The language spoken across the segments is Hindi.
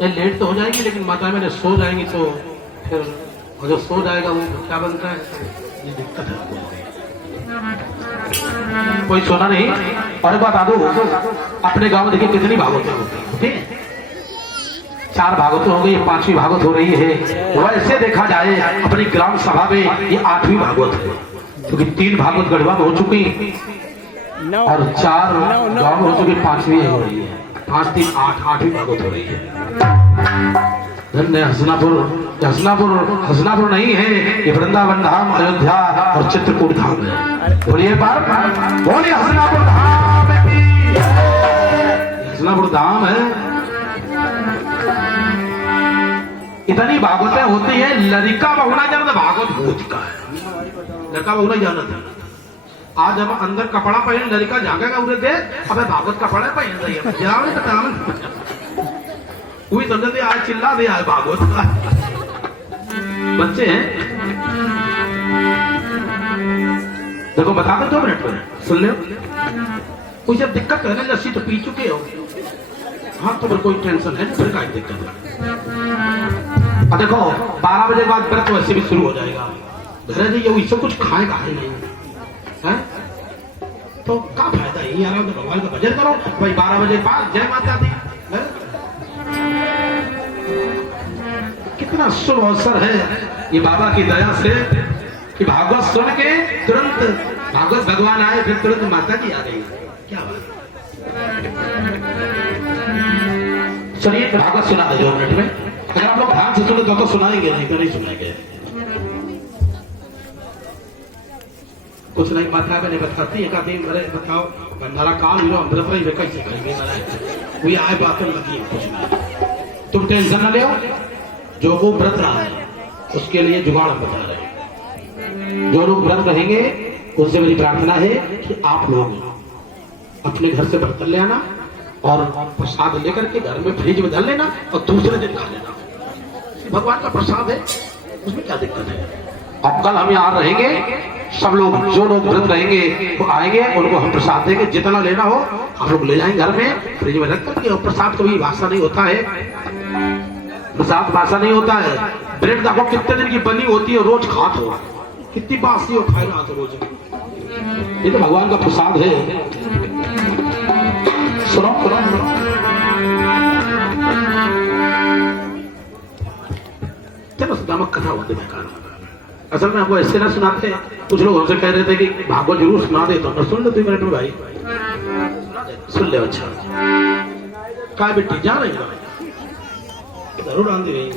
ये लेट तो हो जाएगी लेकिन माता मैंने सो जाएंगी तो फिर और जो सो जाएगा वो क्या बनता है, ये दिक्कत है। कोई सोना नहीं। और एक बात बता दो, अपने गांव में देखिए कितनी भागवतें होती है, 4 भागवत हो गई, 5वीं भागवत हो रही है। वैसे देखा जाए अपनी ग्राम सभा में ये 8वीं भागवत है, क्योंकि 3 भागवत गढ़वा में हो चुकी और 4 गांव में हो चुकी, 5वीं हो रही है। 5 3 8 8वीं भागवत हो रही है। धन्य हसनापुर। हसनापुर नहीं है, ये वृंदावन धाम, अयोध्या और चित्रकूट धाम है। बोलिए बार बोलिए हसनापुर धाम की। हसनापुर धाम है। इतनी भागवतें होती है, लड़का बहुना जानता भागवत हो चुका है, लड़का बहुना जानता है। आज हम अंदर कपड़ा पहन लड़का झांकेगा उधर दे, अबे भागवत कपड़ा पहन रही है वही समझ दे, आज चिल्ला दे आज भागवत का। बच्चे हैं देखो, बता दो 2 मिनट में सुन लो। कोई जब दिक्कत है ना, लस्सी तो पी चुके हो, हाँ तो फिर कोई टेंशन है, फिर क्या दिक्कत है। और देखो 12 बजे के बाद व्रत वैसे भी शुरू हो जाएगा, घर जाइए इससे कुछ खाएगा ही नहीं है, तो क्या फायदा है यार, भगवान का भजन करो भाई 12 बजे के बाद। जय माता दी। कितना शुभ अवसर है ये बाबा की दया से कि भागवत सुन के तुरंत भागवत भगवान आए, फिर तुरंत माता जी आ गई। क्या बात। चलिए भागवत सुना दे 2 मिनट में। अगर आप लोग ध्यान से सुने तो सुनाएंगे, नहीं तो नहीं सुनाएंगे। कुछ नहीं माता मैंने बताती है, कहती अरे बताओ भंडारा काल लो अमृत रही कैसे करेंगे, कोई आए बातें लगी कुछ नहीं, तुम टेंशन न लो। जो वो व्रत रहा है उसके लिए जुगाड़ बता रहे हैं। जो लोग व्रत रहेंगे उनसे मेरी प्रार्थना है कि आप लोग अपने घर से बर्तन ले आना और प्रसाद लेकर के घर में फ्रिज में डाल लेना और दूसरे दिन खा लेना। भगवान का प्रसाद है, उसमें क्या दिक्कत है। अब कल हम यहाँ रहेंगे, सब लोग जो लोग व्रत रहेंगे वो आएंगे, उनको हम प्रसाद देंगे। जितना लेना हो आप लोग ले जाएंगे घर में, फ्रिज में रख करके। और प्रसाद कभी वासा नहीं होता है, प्रसाद वासा नहीं होता है। ब्रेड देखो कितने दिन की बनी होती है, रोज खात हो, कितनी बासी हो खाएगा तो रोज। ये तो भगवान का प्रसाद है। सुनो सुनो चलो नमक कथा होती है। असल में आपको ऐसे ना सुनाते, कुछ लोग हमसे कह रहे थे कि भागवत जरूर सुना दे, तो सुन लो 2 मिनट में भाई, सुन ले। अच्छा काय बेटी जा रही है, जरूर आंधी रही।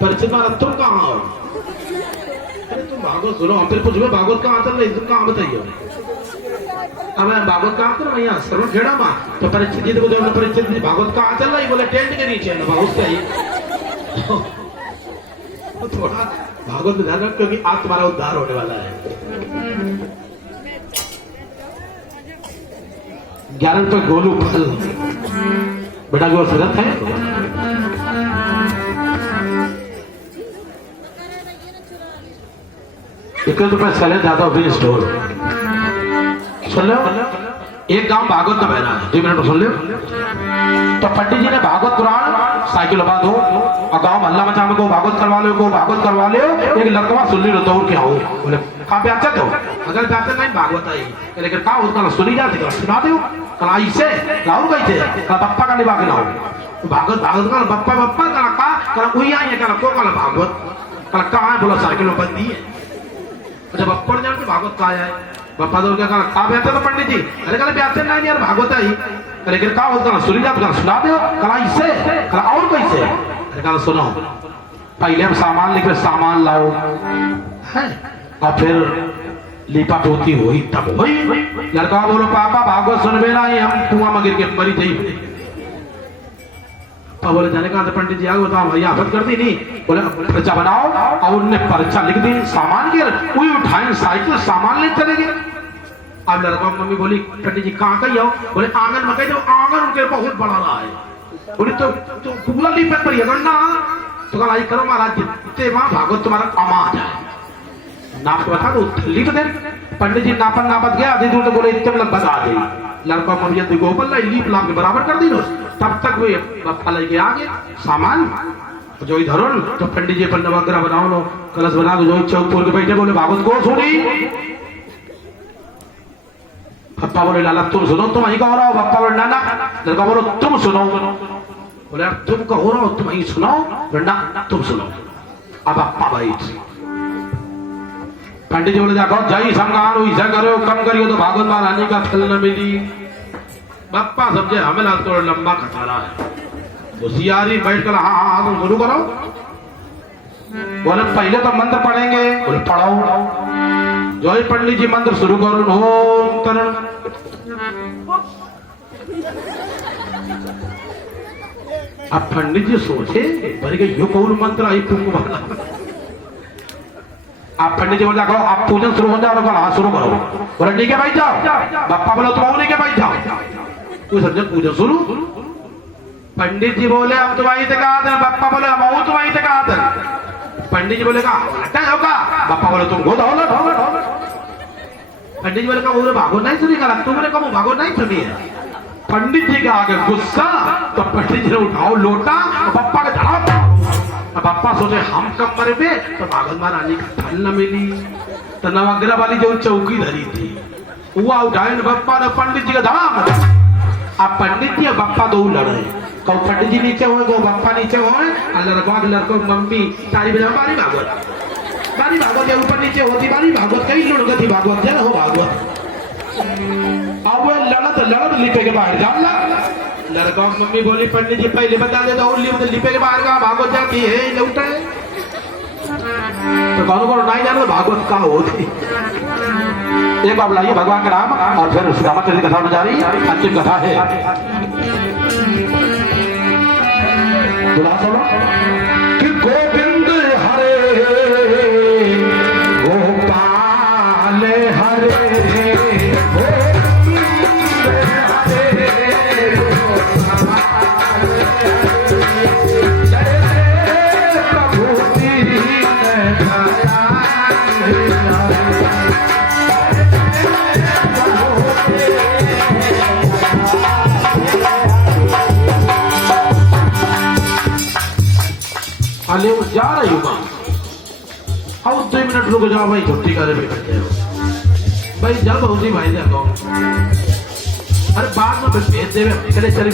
परिचित वाला तुम कहाँ हो? अरे तुम भागवत सुनो, हम फिर कुछ भी भागवत कहाँ चल रही, तुम कहाँ बताइए। अब भागवत कहाँ कर भैया सर्व खेड़ा माँ, तो परिचित जी को जो परिचित भागवत कहाँ चल रही, बोले टेंट के नीचे ना बहुत सही। तो थोड़ा भागवत में ध्यान रख, क्योंकि आज तुम्हारा उद्धार होने वाला है। 11 तो गोलू फल बेटा जो सरत है, ₹21 चले जाता हूँ स्टोर। सुन लो, एक गांव भागवत का बहना है, 2 मिनट में सुन लो। तो पंडित जी ने भागवत पुराण साइकिल लगा दो और गांव मोहल्ला मचा में को भागवत करवा लो, को भागवत करवा लो। एक लड़का सुन ली लो दौड़ के आओ, बोले कहा प्याचा तो अगर प्याचा नहीं भागवत आई, लेकिन कहा उसका सुनी जाती, सुना दो कलाई से गाँव गई थे, पप्पा का निभा के लाओ भागवत। भागवत का बप्पा बप्पा कला वही आई है, कला को कला भागवत कला कहाँ है, बोला साइकिल में बंदी है। जब बप्पा जान के भागवत कहा है, बप्पा दौड़ के कहा बेहतर तो पंडित जी, अरे कल प्याचे नहीं यार भागवत आई, लेकिन कहा उसका सुनी जात कला सुना दो कला इससे कला और कैसे। अरे कहा सुनो, पहले हम सामान लेकर सामान लाओ है, और फिर लीपा पोती हुई तब हुई। लड़का बोलो पापा भागवत सुनबे ना, हम कुआं में गिर के मरी जाइए। बोले जाने का पंडित जी आगे बताओ भैया आफत कर दी नहीं, बोले पर्चा बनाओ, और उनने पर्चा लिख दी सामान के, कोई उठाए साइकिल सामान ले चले गए। अब लड़का मम्मी बोली पंडित जी कहाँ कही आओ, बोले आंगन में कही, तो आंगन उनके बहुत बड़ा रहा है। बोले तो कुगला लीपत पर ना, तो कल आई करो महाराज जितने वहां भागवत तुम्हारा आमाज है, नाप बता दो लिख दे। पंडित जी नापन नापत गया, आधी दूर तो बोले इतने लगभग आ गई। लड़का ममिया तो गोपल लाई लीप लाप के बराबर कर दी तब तक वे बप्पा लेके आ गए सामान जो इधर तो पंडित जी पर नवग्रह बनाओ लो कलश बना दो जो चौक तोड़ के बैठे बोले भागवत को सुनी पप्पा बोले लाला तुम सुनो तुम वहीं का हो रहा हो पप्पा बोले नाना लड़का बोलो तुम सुनो बोले तुम का हो रहा हो तुम वहीं सुनाओ ना तुम सुनो अब पप्पा भाई पंडित जी बोले जाओ जाई संगान हुई करो कम करियो तो भागवत महारानी का फल न मिली बप्पा समझे हमें ना तो लंबा खटारा है होशियारी बैठ कर हाँ हाँ तुम शुरू करो बोले पहले तो मंत्र पढ़ेंगे बोले पढ़ाओ जो ही पंडित जी मंत्र शुरू करो ओम तरण अब पंडित जी सोचे बोले कि यो कौन मंत्र आई तुमको वाला आप पंडित जी बोले जाओ आप पूजन शुरू हो जाओ हाँ शुरू करो बोले ठीक है भाई जाओ बप्पा बोले तुम नहीं के भाई जाओ कोई समझे पूजन शुरू पंडित जी बोले हम तुम्हारी तक आते हैं बप्पा बोले हम तुम्हारी तक आते हैं पंडित जी बोले का बप्पा बोले तुम गो ढोल पंडित जी बोले का भागो नहीं सुनी का तुमने कहा भागो नहीं सुनी है पंडित जी का आगे गुस्सा तो पंडित जी ने उठाओ लोटा बप्पा के धड़ाओ बप्पा सोचे हम कब मरे पे तो भागवत महारानी का फल न मिली तो नवग्रह वाली जो चौकी धरी थी वो उठाए बप्पा ने पंडित जी का धड़ाम अब पंडित जी बप्पा दो लड़े कौ पंडित जी नीचे हो गो बप्पा नीचे हो लड़को मम्मी तारी बजा बारी भागवत या ऊपर नीचे होती बारी भागवत कई लुढ़ गई भागवत हो भागवत अब वो लड़त लिपे के बाहर जान लड़का मम्मी बोली पंडित जी पहले बता दे तो लिपे के बाहर का भागवत जाती है लौटा है तो कौन नहीं जानो भागवत का होती एक बार लाइए भगवान का नाम और फिर रामाचरित कथा में जा रही अंतिम कथा है कि गोविंद हरे गोपाल हरे अले वो जा रही हूँ अब 2 मिनट रुक जाओ भाई छुट्टी करे बैठे हो भाई जब होती भाई देखो अरे बाद में भेज दे चले चले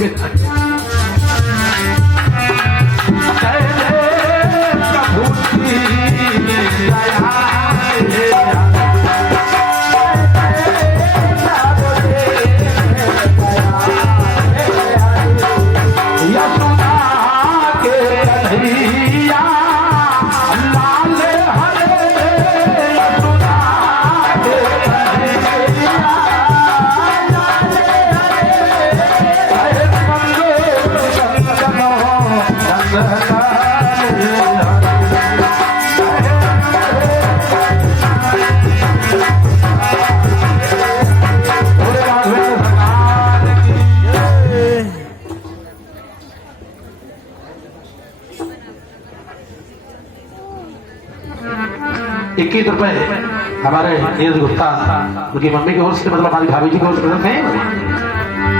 ₹21 हमारे नीरज गुप्ता उनकी मम्मी की ओर से मतलब हमारी भाभी जी की ओर से प्रेजेंट है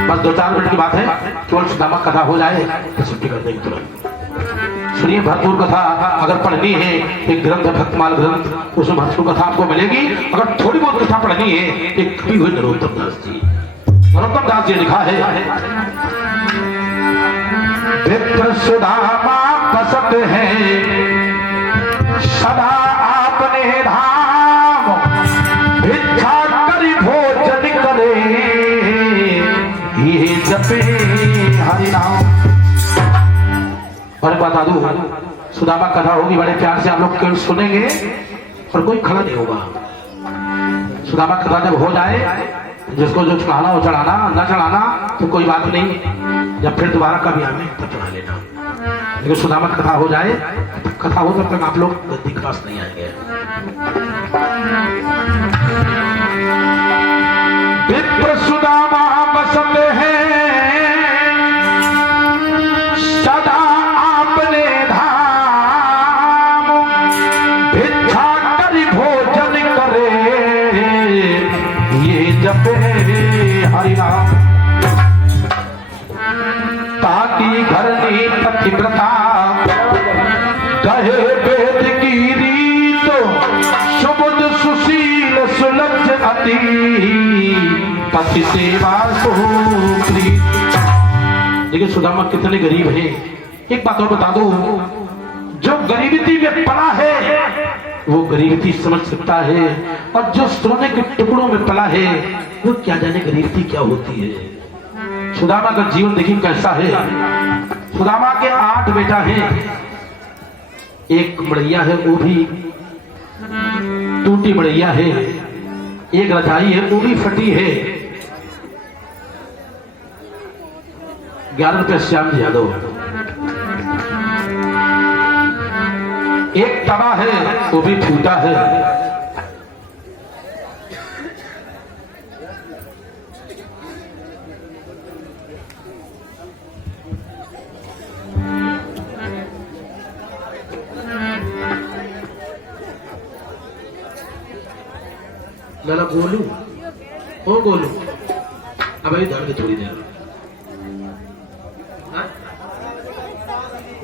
बस 2-4 मिनट की बात है केवल सुदामा कथा हो जाए तो छुट्टी कर देंगे तुरंत सुनिए भरपूर कथा अगर पढ़नी है एक ग्रंथ है भक्तमाल ग्रंथ उसमें भरपूर कथा आपको मिलेगी अगर थोड़ी बहुत कथा पढ़नी है एक कवि हुए नरोत्तम दास जी लिखा है विप्र सुदामा बसत है सदा आपने धाम भिक्षा करी भोजन करे ये जपे हरि नाम। और बता दूं सुदामा कथा होगी बड़े प्यार से आप लोग केवल सुनेंगे और कोई खड़ा नहीं होगा। सुदामा कथा जब हो जाए जिसको जो चढ़ाना हो चढ़ाना न चढ़ाना तो कोई बात नहीं जब फिर दोबारा कभी आने तो चढ़ा लेना लेकिन सुदामा कथा हो जाए कथा हो तब तक आप लोग गद्दी के पास नहीं आएंगे। विप्र सुदामा बसत है सदा आपने धाम भिक्षा करी भोजन करे ये जपे हरि नाम। रति पति सेवा सोप्री। देखिए सुदामा कितने गरीब हैं। एक बात और बता दो, जो गरीबी में पला है वो गरीबी समझ सकता है, और जो सोने के टुकड़ों में पला है वो क्या जाने गरीबी क्या होती है। सुदामा का जीवन देखिए कैसा है। सुदामा के 8 बेटा हैं, एक मड़ैया है वो भी टूटी मड़ैया है, एक रजाई है वो भी फटी है। 11 रुपये श्याम यादव। एक तवा है वो भी फूटा है। लला गोलू, ओ गोलू, अब इधर के थोड़ी देर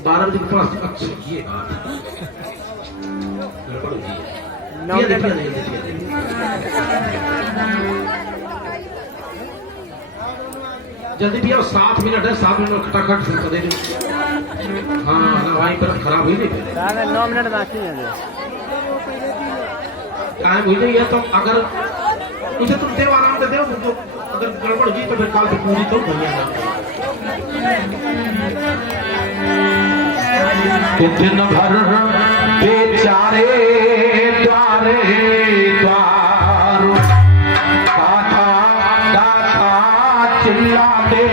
12 बजे के पास। अच्छा ये बात गड़बड़ हो गई। जल्दी भैया 7 मिनट है, 7 मिनट खटाखट फिर कर दे। हाँ वहीं पर खराब हुई नहीं पहले 9 मिनट बाकी है। टाइम हुई नहीं है तो अगर मुझे तुम देव आराम दे दो, तो अगर गड़बड़ हुई तो फिर काल से पूरी तो भैया दिन भर बेचारे द्वारे द्वार गाथा गाथा चिल्लाते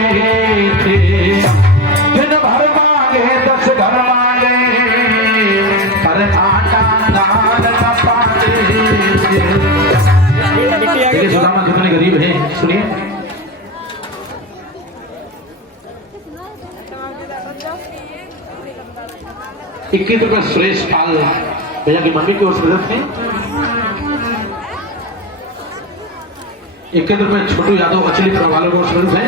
थे। दिन भर मांगे 10 घर मांगे, पर आटा दाल न पाते। देखिए सुदामा कितने गरीब हैं, सुनिए। 21 रुपये सुरेश पाल भैया की मम्मी की ओर से थे। 21 रुपये छोटू यादव अचली वालों की ओर से थे।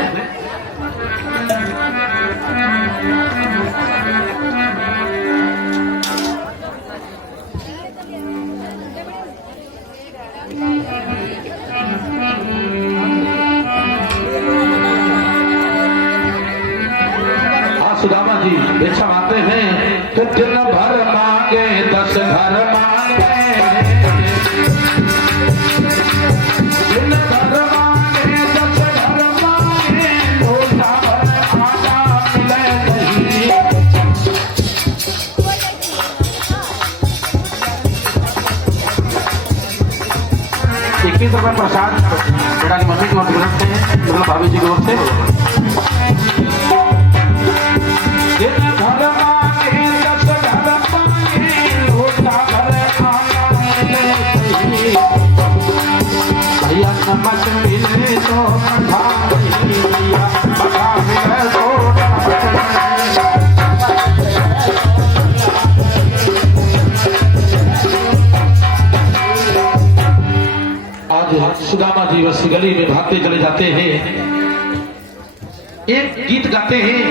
सुदामा जी भिक्षा मांगते हैं तो दिन भर मांगे 10 घर मांगे, दिन भर मांगे 10 घर मांगे, लोटा भर आटा मिले नहीं। 21 रुपये प्रसाद बेटा की मम्मी की ओर से हैं, मतलब भाभी जी की ओर से। दिन भर मांगे 10 घर मांगे, लोटा भर आटा मिले नहीं। भैया नमक मिले तो मठा नहीं, भैया मठा मिले तो आज सुदामा जी बस गली में भागते चले जाते हैं। एक गीत गाते हैं,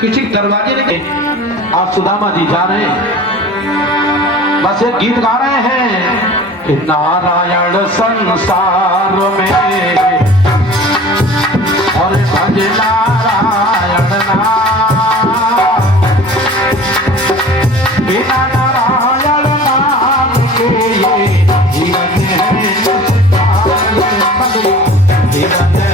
किसी दरवाजे ने आप सुदामा जी जा रहे हैं, बस एक गीत गा रहे हैं कि नारायण संसार में और भज नारायण नाम, बिना नारायण नाम के ये जीवन है जीवन है।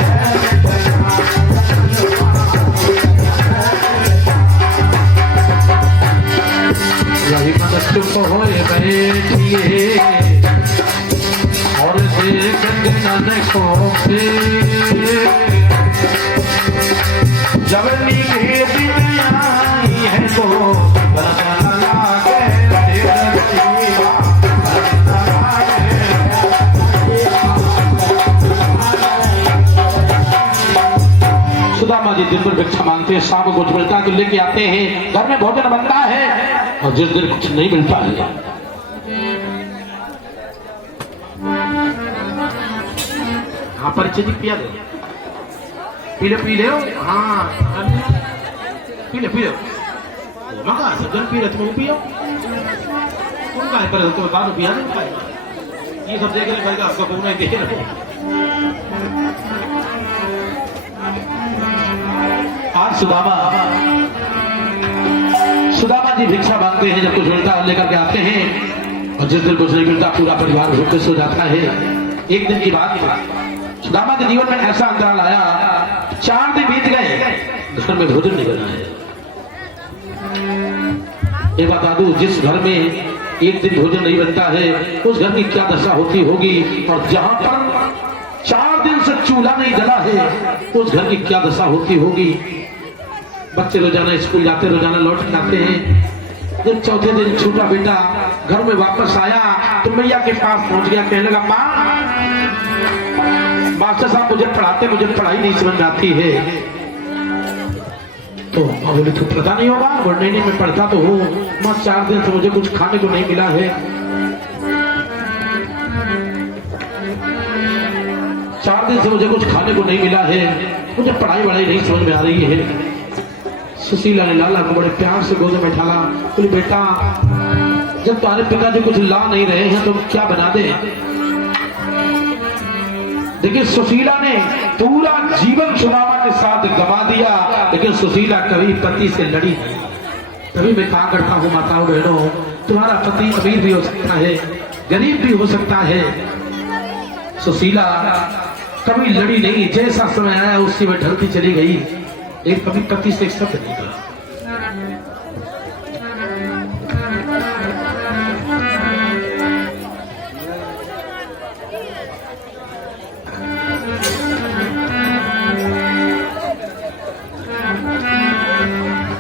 चुप होए बैठिए और देखते मन को जब नीले दिन आई है तो सुदामा जी दिन भर भिक्षा मांगते हैं, शाम को कुछ मिलता है तो लेके आते हैं। घर में भोजन बनता है और जिस दिन कुछ नहीं मिलता है हाँ परिचय जी पिया दो, पी ले हाँ पी ले मगा सज्जन पी रहे तुम पियो उनका है पर तुम्हें बाद में पिया दो। ये सब देख ले आपका फोन में देख रहे आज सुदामा जी भिक्षा मांगते हैं, जब कुछ मिलता लेकर के आते हैं, और जिस दिन कुछ नहीं मिलता पूरा परिवार भूखे सो जाता है। एक दिन की बात है, सुदामा के जीवन में ऐसा अंतराल आया, 4 दिन बीत गए, घर में भोजन नहीं बना है। ये बता दूं, जिस घर में एक दिन भोजन नहीं बनता है उस घर की क्या दशा होती होगी, और जहां पर 4 दिन से चूल्हा नहीं जला है उस घर की क्या दशा होती होगी। बच्चे रोजाना स्कूल जाते, रोजाना लौट के आते हैं। जब चौथे दिन छोटा बेटा घर में वापस आया तो मैया के पास पहुंच गया, कहने लगा माँ, मास्टर साहब मुझे पढ़ाते, मुझे पढ़ाई नहीं समझ आती है। तो माँ बोली तो पता नहीं होगा, नहीं नहीं मैं पढ़ता तो हूँ माँ, 4 दिन से मुझे कुछ खाने को नहीं मिला है। 4 दिन से मुझे कुछ खाने को नहीं मिला है, मुझे पढ़ाई वढ़ाई नहीं समझ में आ रही है। सुशीला ने लाला को बड़े प्यार से गोद में बैठाला, बोली बेटा जब तुम्हारे पिताजी कुछ ला नहीं रहे हैं तो क्या बना दे। देखिए सुशीला ने पूरा जीवन सुदामा के साथ गवा दिया, लेकिन सुशीला कभी पति से लड़ी नहीं। तभी मैं कहा करता हूँ माताओं बहनों, तुम्हारा पति अमीर भी हो सकता है, गरीब भी हो सकता है, सुशीला कभी लड़ी नहीं। जैसा समय आया उसी में ढलती चली गई, एक कभी पति से एक शब्द नहीं कहा।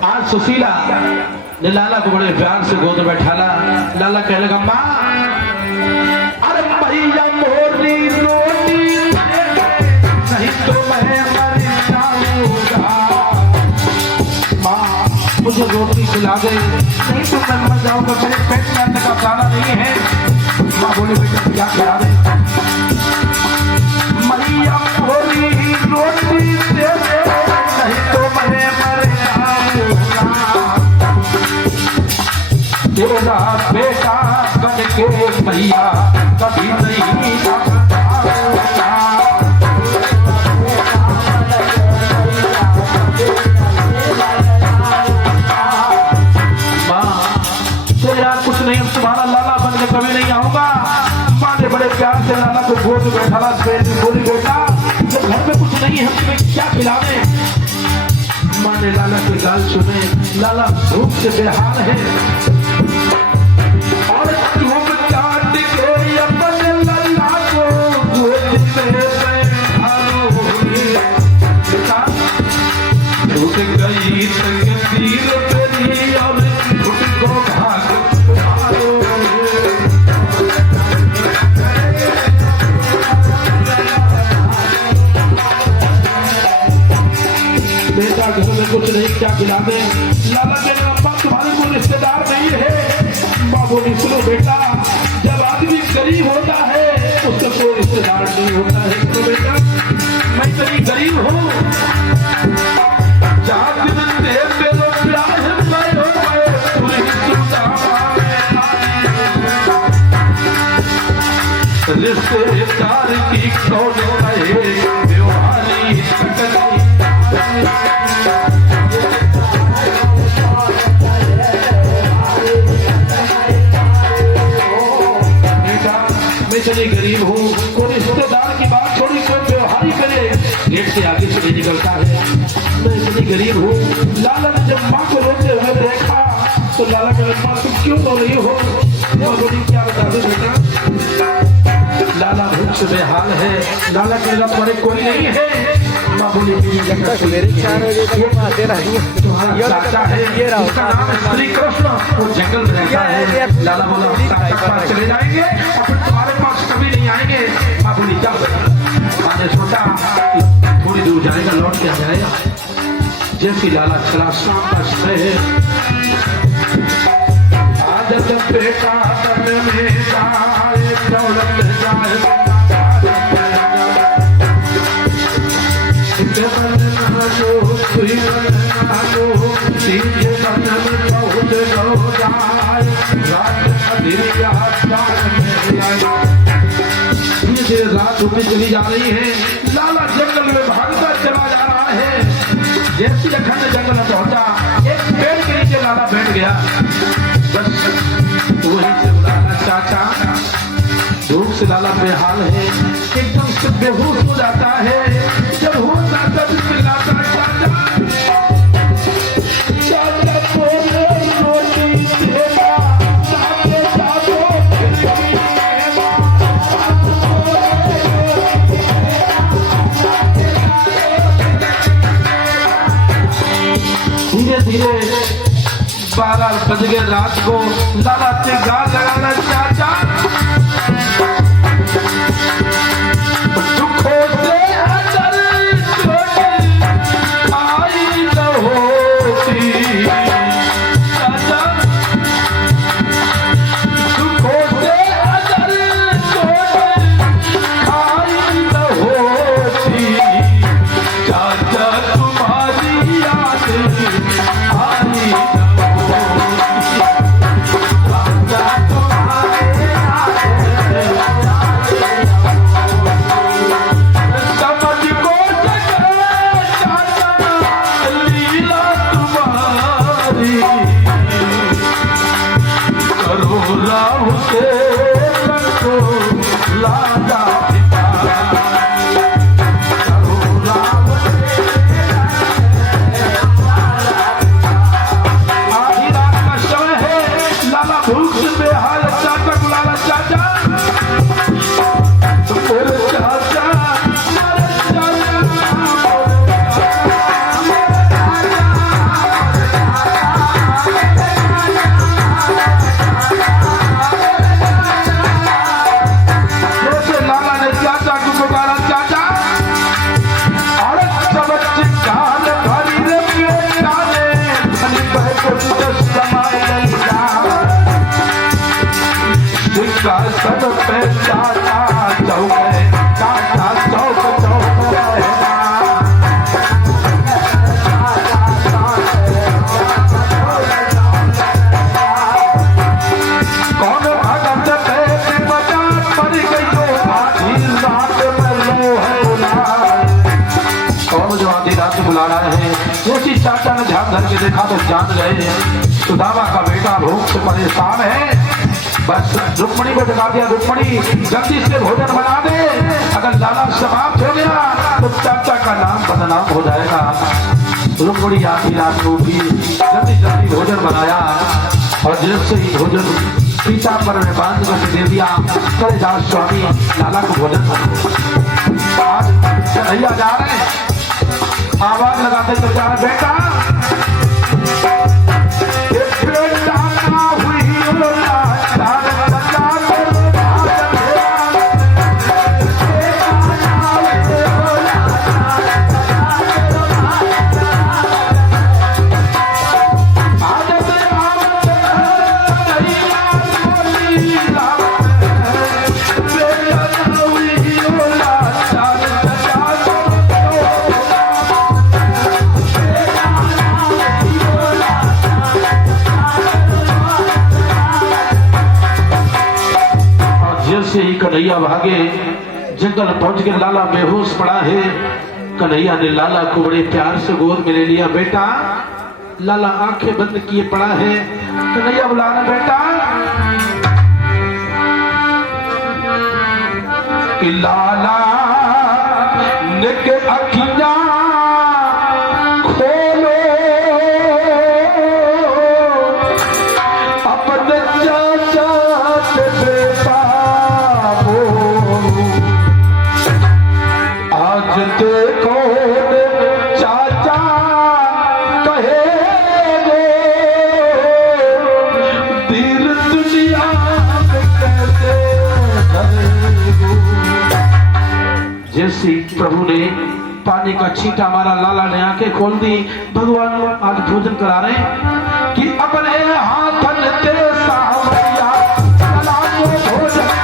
आज सुशीला ने लाला को बड़े प्यार से गोद में बैठाला। लाला कहने लगा माँ, अरे भैया मोरनी रोटी नहीं तो मैं मर जाऊंगा, माँ मुझे रोटी खिला दे, नहीं तो मैं मर जाऊंगा, मेरे पेट में अन्न का दाना नहीं है। माँ बोले बेटा क्या खिला दे। मैया मोरनी रोटी दे दे नहीं तो मैं मर जाऊंगा, तेरा बेटा बन के मैया कभी नहीं कुछ नहीं, तुम्हारा लाला बन के कभी नहीं आऊंगा। माँ ने बड़े प्यार से लाला को गोद में बैठाला, बोली बेटा जब घर में कुछ नहीं है तुम्हें क्या खिलावे। माँ ने लाला की गाल सुने, लाला भूख से बेहाल है, और तुम काट के अपने लाला को गोद में बैठाओगे। टूट गई तकदीर तेरी और टूट को भाग बेटा घर में कुछ नहीं, क्या खिला दे। लाला के अब्बा तुम्हारे को रिश्तेदार नहीं है। माँ बोली सुनो बेटा, जब आदमी गरीब होता है उसका कोई रिश्तेदार नहीं होता है। तो बेटा मैं तेरी गरीब हूँ, जहाँ रिश्तेदार की कौन है व्यवहारी मैं चली गरीब हूँ, कोई रिश्तेदार की बात छोड़ी कोई व्यवहारी करे, गेट से आगे से नहीं निकलता है। मैं इतनी गरीब हूँ। लाला ने जब माँ को रोते हुए देखा तो लाला का माँ तुम क्यों रो रही हो। माँ बोली क्या बता दो बेटा, लाला भूख से बेहाल है। लाला के लग तुम्हारे कोई नहीं है। माँ बोली तुम्हारा चाचा है, उसका नाम है श्री कृष्ण, वो जंगल में रहता है। लाला बोला उसके पास चले जाएंगे और फिर तुम्हारे पास कभी नहीं आएंगे। माँ बोली क्या माँ ने सोचा थोड़ी दूर जाएगा लौट के आ जाएगा। जैसी लाला चला शाम का समय आज जब बेटा तन में जाए दौलत जाए रात धीरे रात होती चली जा रही है। लाला जंगल में भागता चला जा रहा है। जैसे अखंड जंगल में पहुंचा, एक पेड़ के नीचे लाला बैठ गया। बस वही से लाला चाचा, धूप से लाला बेहाल है, एकदम से बेहोश हो जाता है। जब होश आता है तो लाला चाचा धीरे धीरे 12 बज गए रात को। लाला से गाल लगाना चाचा, दुखों से अगर आई न होती चाचा, दुखों से अगर आई न होती चाचा, तुम्हारी याद आई चाचा ने ध्यान धर के देखा तो जान गए सुदामा का बेटा भूख से परेशान है। बस रुक्मणी को जगा दिया, रुक्मणी जल्दी से भोजन बना दे, अगर लाला समाप्त हो गया तो चाचा का नाम बदनाम हो जाएगा। रुक्मणी आधी रात को उठी, जल्दी जल्दी भोजन बनाया और जैसे ही भोजन पीताम्बर में बांध कर दे दिया, चले जाओ स्वामी लाला को भोजन कन्हैया जा रहे हैं। आवाज लगाते तो जा रहे, बेटा कन्हैया भागे, जंगल पहुंच के लाला बेहोश पड़ा है। कन्हैया ने लाला को बड़े प्यार से गोद में ले लिया। बेटा, लाला आंखें बंद किए पड़ा है। कन्हैया बुलाना, बेटा कि लाला निक अखियां खोलो, अपने चाचा से बेटा आज देखो चाचा कहे दिल दुनिया में कैसे करेगो। जैसे प्रभु ने पानी का छींटा मारा, लाला ने आंखें खोल दी। भगवान आज भोजन करा रहे हैं कि अपने हाथन ते सावरिया चला को भोजन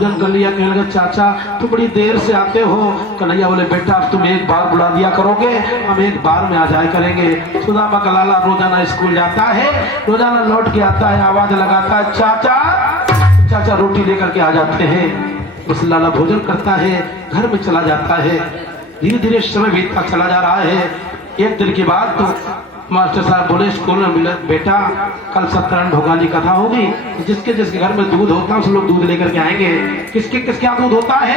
भोजन कर लिया। कहने लगा चाचा तुम बड़ी देर से आते हो। कन्हैया बोले बेटा अब तुम एक बार बुला दिया करोगे, हम एक बार में आ जाया करेंगे। सुदामा का लाला रोजाना स्कूल जाता है, रोजाना लौट के आता है, आवाज लगाता है चाचा। चाचा रोटी लेकर के आ जाते हैं। उस लाला भोजन करता है, घर में चला जाता है। धीरे धीरे समय बीतता चला जा रहा है। एक दिन की बात तो मास्टर साहब बोले स्कूल में मिले बेटा कल सत्यनारायण भगवान की कथा होगी, जिसके जिसके घर में दूध होता है उस लोग दूध लेकर के आएंगे। किसके किसके यहाँ दूध होता है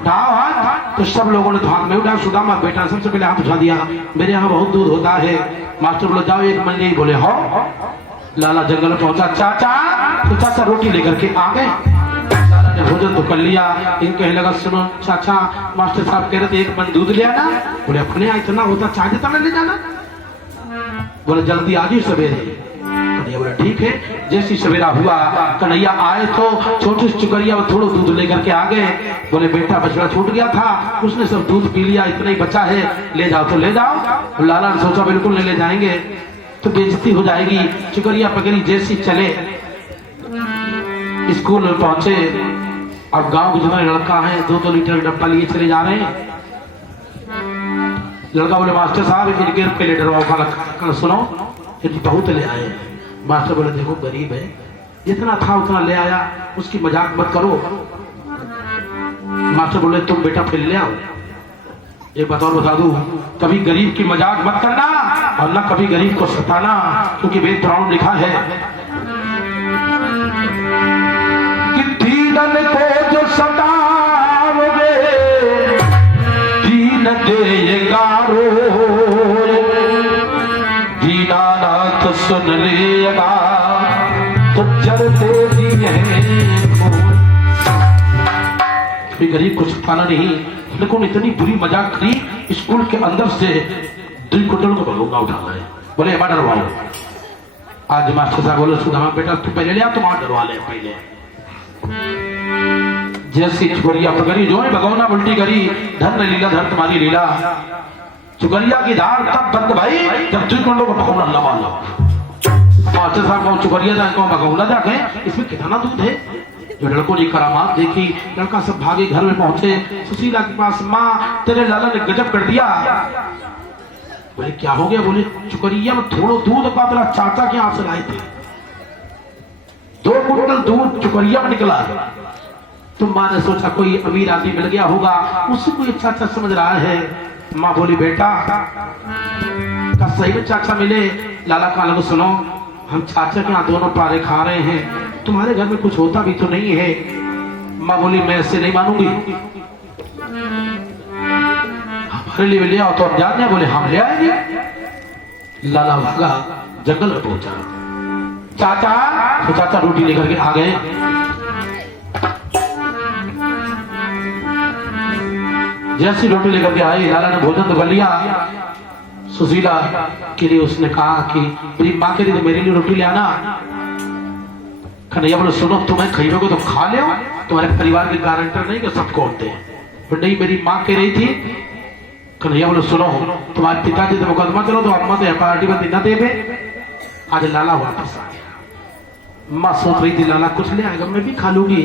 उठाओ हाथ। तो सब लोगों ने हाथ में उठाया। सुदामा बेटा सबसे पहले हाथ उठा दिया, मेरे यहाँ बहुत दूध होता है। मास्टर बोले जाओ एक मंडी। बोले हो। लाला जंगल में पहुंचा, चाचा तो चाचा रोटी लेकर के आ गए। लाला ने भोजन तो कर लिया। इन कहने लगा सुनो चाचा मास्टर साहब कह रहे थे एक मन दूध ले आना। बोले अपने यहाँ इतना होता चाहे तो ले जाना। बोले जल्दी आ जी सवेरे। कन्हैया बोले ठीक है। जैसी सवेरा हुआ कन्हैया आए तो छोटी चुकरिया में थोड़ा दूध लेकर के आ गए। बोले बेटा बछड़ा छूट गया था, उसने सब दूध पी लिया, इतना ही बचा है, ले जाओ तो ले जाओ। लाला ने सोचा बिल्कुल नहीं ले जाएंगे तो बेइज्जती हो जाएगी। चुकरिया पकड़ी जैसी चले स्कूल में पहुंचे। अब गांव के जितने लड़का है 2-2 लीटर डब्बा लिए चले जा रहे हैं। लड़का बोले मास्टर साहब इनके रुपये ले डरवाओ, सुनो इनकी बहुत ले आए। मास्टर बोले देखो गरीब है, जितना था उतना ले आया, उसकी मजाक मत करो। मास्टर बोले तुम बेटा फिर ले आओ। एक बात और बता दूं, कभी गरीब की मजाक मत करना और न कभी गरीब को सताना, क्योंकि वेद पुराण में लिखा है कि दीनन को जो सताओगे दीन देगा रोज, दीनानाथ सुन लेगा तो जरते दिए भी गरीब को सताना नहीं। लेकिन इतनी बुरी मजाक करी स्कूल के अंदर से 2 क्विंटल को बलूंगा उठाना है। बोले एमा डरवाओ। आज मास्टर साहब बोले सुदामा बेटा तू पहले ले आ, तुम वहां डरवा ले पहले। जैसी चुकरिया पकड़ी जो है भगवाना उल्टी करी, धन लीला धन तुम्हारी लीला। चुकरिया की धार तब बंद भाई जब 2 क्विंटल को भगवाना लगा लो। मास्टर साहब को चुकरिया जाए को भगवाना जाके इसमें कितना दूध है। जो लड़कों ने करामात देखी, लड़का सब भागे घर में पहुंचे। सुशीला के पास, माँ तेरे लाला ने गजब कर दिया। बोले क्या हो गया। बोले चुकरिया में थोड़ा दूध का तेरा चाचा के यहाँ से लाए थे, 2 क्विंटल दूध चुकरिया में निकला। तुम माँ ने सोचा कोई अमीर आदमी मिल गया होगा, उससे कोई चाचा समझ रहा है। माँ बोली बेटा का सही में चाचा मिले। लाला का लगो सुनो हम चाचा के यहाँ दोनों पारे खा रहे हैं, तुम्हारे घर में कुछ होता भी तो नहीं है। माँ बोली मैं ऐसे नहीं मानूंगी, हमारे लिए ले आओ। तो अब जाने बोले हम ले आएंगे। लाला भागा जंगल में पहुंचा। चाचा तो चाचा रोटी लेकर के आ गए। जैसी रोटी लेकर के आई लाला ने भोजन तो कर लिया। सुशीला के लिए उसने कहा कि मेरी माँ के लिए मेरे लिए रोटी ले आना। कन्हैया बोले सुनो तुम्हें खरीदोगे तो खा लो, तुम्हारे परिवार के गारंटर नहीं कि सबको होते हैं। नहीं मेरी माँ कह रही थी। कन्हैया बोले सुनो तुम्हारे पिताजी से मुकदमा चलो तो अम्मा तो पार्टी में दिन देवे। आज लाला वापस आ गया। माँ सोच रही थी लाला कुछ ले आएगा मैं भी खा लूंगी,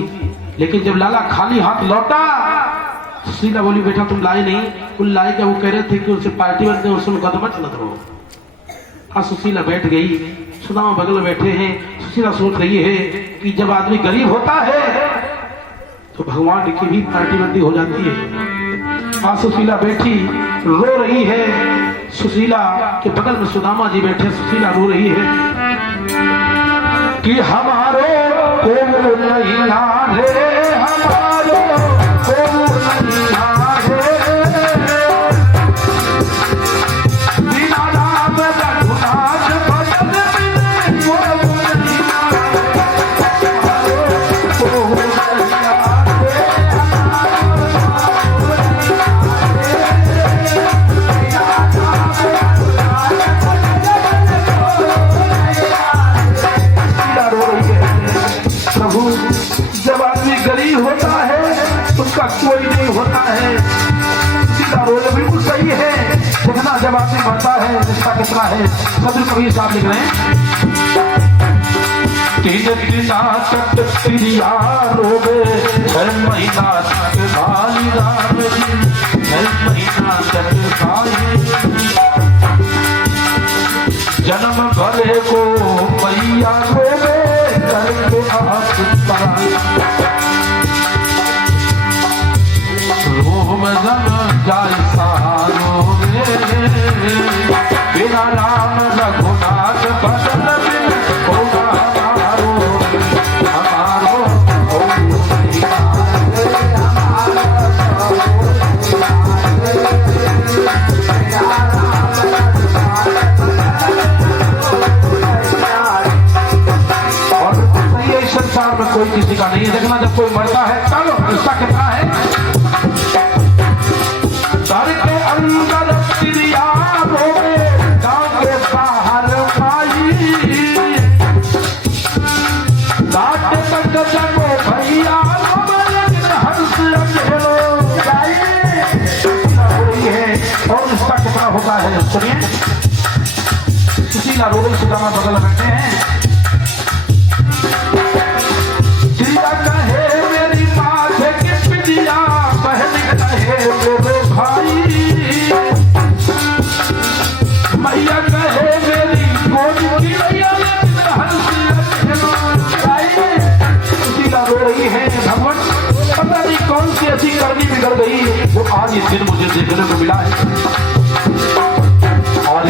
लेकिन जब लाला खाली हाथ लौटा सुशीला बोली बेटा तुम लाए नहीं। उन लाए क्या वो कह रहे थे कि उसे पार्टी में उसमें मुकदमा चलत रहो। हाँ सुशीला बैठ गई, सुदामा बगल में बैठे हैं। सुशीला सोच रही है कि जब आदमी गरीब होता है तो भगवान की भी पार्टी बंदी हो जाती है। हाँ सुशीला बैठी रो रही है। सुशीला के बगल में सुदामा जी बैठे, सुशीला रो रही है कि हमारो को नहीं रे, हमारो को नहीं होता है उसका कोई नहीं होता है। सीधा रोल बिल्कुल सही है। कितना जब आदमी मरता है रिश्ता कितना है। सदर कबीर साहब लिख रहे हैं तीन दिना तक प्रिया रोवे, 6 महीना तक गाली गावे, 6 महीना तक गाली। जन्म भले को मैया रोवे, करके आप रोम जन जाय सारोवे, बिना राम रघुनाथ बदल बिन होगा हमारो, हमारो और ये संसार में कोई किसी का नहीं देखना। जब कोई मरता है चलो रिश्ता कितना है, सर के अंदर चिड़िया रोवे, गाँव के बाहर माई, डांट तक जगो भैया हंस अंधेरो जाए है। और रिश्ता कितना होता है सुनिए, सुशीला रोवे सुदामा बगल बैठे हैं। चिड़िया कहे मेरी माँ से कि पिटिया, बहन कहे मेरे भाई, मैया कहे मेरी गोद की मैया, सुशीला रो रही है। भगवान पता नहीं कौन सी ऐसी करनी बिगड़ गई जो आज इस दिन मुझे देखने को मिला है। और